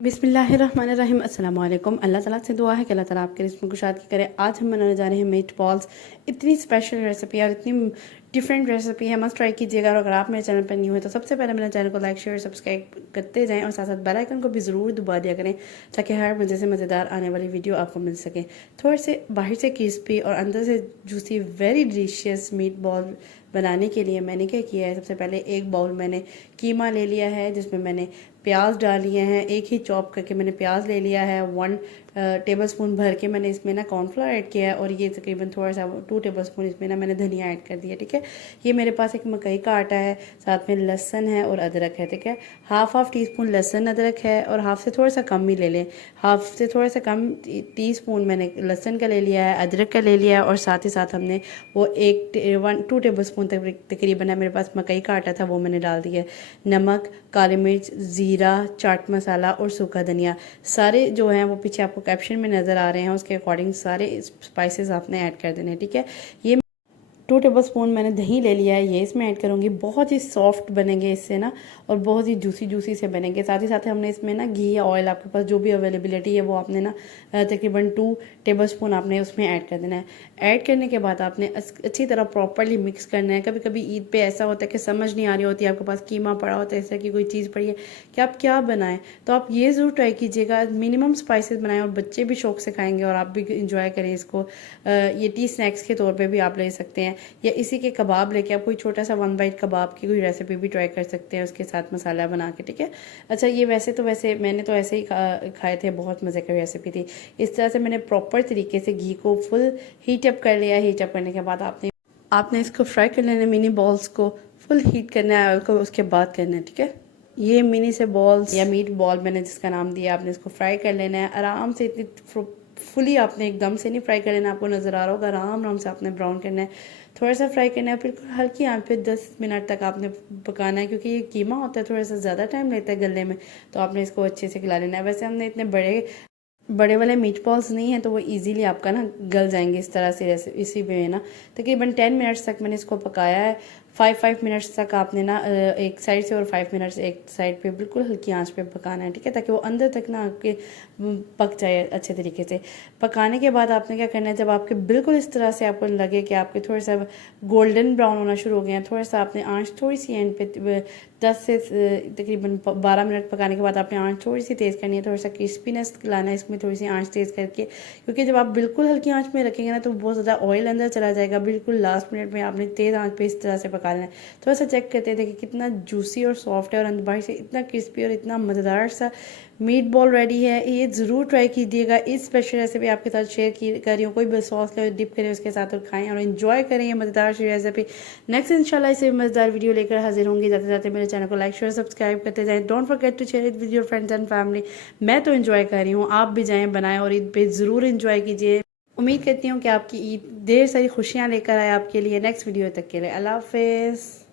बिस्मिल्लाहिर्रहमानिर्रहीम अस्सलाम वालेकुम। अल्लाह ताला से दुआ है कि अल्लाह ताला आपके रिज़्क़ में कुशादगी करे। आज हम बनाने जा रहे हैं मीट बॉल्स। इतनी स्पेशल रेसिपी और इतनी डिफरेंट रेसिपी है, मस्ट ट्राई कीजिएगा। और अगर आप मेरे चैनल पर न्यू है तो सबसे पहले मेरे चैनल को लाइक शेयर सब्सक्राइब करते जाएं और साथ साथ बेल आइकन को भी ज़रूर दबा दिया करें ताकि हर मज़े से मज़ेदार आने वाली वीडियो आपको मिल सके। थोड़े से बाहर से क्रिस्पी और अंदर से juicy very delicious meet ball बनाने के लिए मैंने क्या किया है, सबसे पहले एक बाउल मैंने कीमा ले लिया है जिसमें मैंने प्याज डाल लिए हैं। एक ही चॉप करके मैंने प्याज ले लिया है। 1 टेबलस्पून भर के मैंने इसमें ना कॉर्नफ्लोर ऐड किया है और ये तकरीबन थोड़ा सा 2 टेबलस्पून इसमें ना मैंने धनिया ऐड कर दिया। ठीक है, ये मेरे पास एक मकई का आटा है, साथ में लहसन है और अदरक है। ठीक है, हाफ टी स्पून लहसन अदरक है और हाफ से थोड़ा सा कम ही ले लें। हाफ से थोड़ा सा कम टीस्पून मैंने लहसन का ले लिया है, अदरक का ले लिया है और साथ ही साथ हमने वो 2 टेबलस्पून तकरीबन है मेरे पास मकई का आटा था, वो मैंने डाल दिया। नमक, काली मिर्च, ज़ीरा, चाट मसाला और सूखा धनिया, सारे जो हैं वो पीछे आपको कैप्शन में नज़र आ रहे हैं, उसके अकॉर्डिंग सारे स्पाइसेस आपने ऐड कर देने। ठीक है, ये 2 टेबलस्पून मैंने दही ले लिया है, ये इसमें ऐड करूँगी। बहुत ही सॉफ्ट बनेंगे इससे ना और बहुत ही जूसी से बनेंगे। साथ ही साथ हमने इसमें ना घी या ऑयल, आपके पास जो भी अवेलेबिलिटी है वो आपने ना तकरीबन 2 टेबलस्पून आपने उसमें ऐड कर देना है। ऐड करने के बाद आपने अच्छी तरह प्रॉपरली मिक्स करना है। कभी कभी ईद पे ऐसा होता है कि समझ नहीं आ रही होती है, आपके पास कीमा पड़ा होता है, इस तरह की कोई चीज़ पड़ी है कि आप क्या बनाएं, तो आप ये ज़रूर ट्राई कीजिएगा। मिनिमम स्पाइसेस बनाएं और बच्चे भी शौक से खाएंगे और आप भी इंजॉय करें इसको। ये टी स्नैक्स के तौर पर भी आप ले सकते हैं या इसी के कबाब लेके आप कोई छोटा सा 1 बाइट कबाब की कोई रेसिपी भी ट्राई कर सकते हैं उसके साथ मसाला बना के। ठीक है, अच्छा ये वैसे मैंने तो ऐसे ही खाए थे, बहुत मज़े की रेसिपी थी। इस तरह से मैंने प्रॉपर तरीके से घी को फुल हीट अप कर लिया। हीट अप करने के बाद आपने इसको फ्राई कर लेना, मिनी बॉल्स को फुल हीट करना है, उसको उसके बाद करना है। ठीक है, ये मिनी से बॉल्स या मीट बॉल मैंने जिसका नाम दिया, आपने इसको फ्राई कर लेना है आराम से। इतनी फुली आपने एकदम से नहीं फ्राई कर लेना, आपको नज़र आ रहा होगा, आराम आराम से आपने ब्राउन करना है, थोड़ा सा फ्राई करना है। फिर हल्की आंच पे 10 मिनट तक आपने पकाना है, क्योंकि ये कीमा होता है थोड़ा सा ज़्यादा टाइम लेता है गलने में, तो आपने इसको अच्छे से गला लेना है। वैसे हमने इतने बड़े वाले मीट बॉल्स नहीं हैं तो वो इजीली आपका ना गल जाएंगे इस तरह से, इसी में ना तकरीबन 10 मिनट्स तक मैंने इसको पकाया है। 5 मिनट्स तक आपने ना एक साइड से और 5 मिनट्स एक साइड पे बिल्कुल हल्की आंच पे पकाना है। ठीक है, ताकि वो अंदर तक ना आपके पक जाए अच्छे तरीके से। पकाने के बाद आपने क्या करना है, जब आपके बिल्कुल इस तरह से आपको लगे कि आपके थोड़ा सा गोल्डन ब्राउन होना शुरू हो गए हैं, थोड़ा सा आपने आंच थोड़ी सी एंड पे 10 से तकरीबन 12 मिनट पकाने के बाद आपने आंच थोड़ी सी तेज़ करनी है, थोड़ा सा क्रिस्पीनेस लाना है इसमें, थोड़ी सी आंच तेज़ करके, क्योंकि जब आप बिल्कुल हल्की आंच में रखेंगे ना तो बहुत ज़्यादा ऑयल अंदर चला जाएगा। बिल्कुल लास्ट मिनट में आपने तेज़ आंच पे इस तरह से पका लेना है। थोड़ा सा चेक करते थे कि कितना जूसी और सॉफ्ट है और अंदर बाहर से इतना क्रिस्पी और इतना मज़ेदार सा मीट बॉल रेडी है। ये ज़रूर ट्राई कीजिएगा। इस स्पेशल रेसिपी आपके साथ शेयर कर रही हूँ, कोई भी सॉस ले डिप करें उसके साथ और खाएं और इन्जॉय करें ये मज़ेदार सी रेसिपी। नेक्स्ट इंशाल्लाह इसे मज़ेदार वीडियो लेकर हाजिर होंगी। जाते जाते मेरे चैनल को लाइक शेयर सब्सक्राइब करते जाएं। Don't forget to share it with your friends and family. मैं तो इन्जॉय कर रही हूँ, आप भी जाएँ बनाएं और ईद पे ज़रूर इन्जॉय कीजिए। उम्मीद करती हूँ कि आपकी ईद ढेर सारी खुशियाँ लेकर आए आपके लिए। नेक्स्ट वीडियो तक के लिए अल्लाह हाफिज़।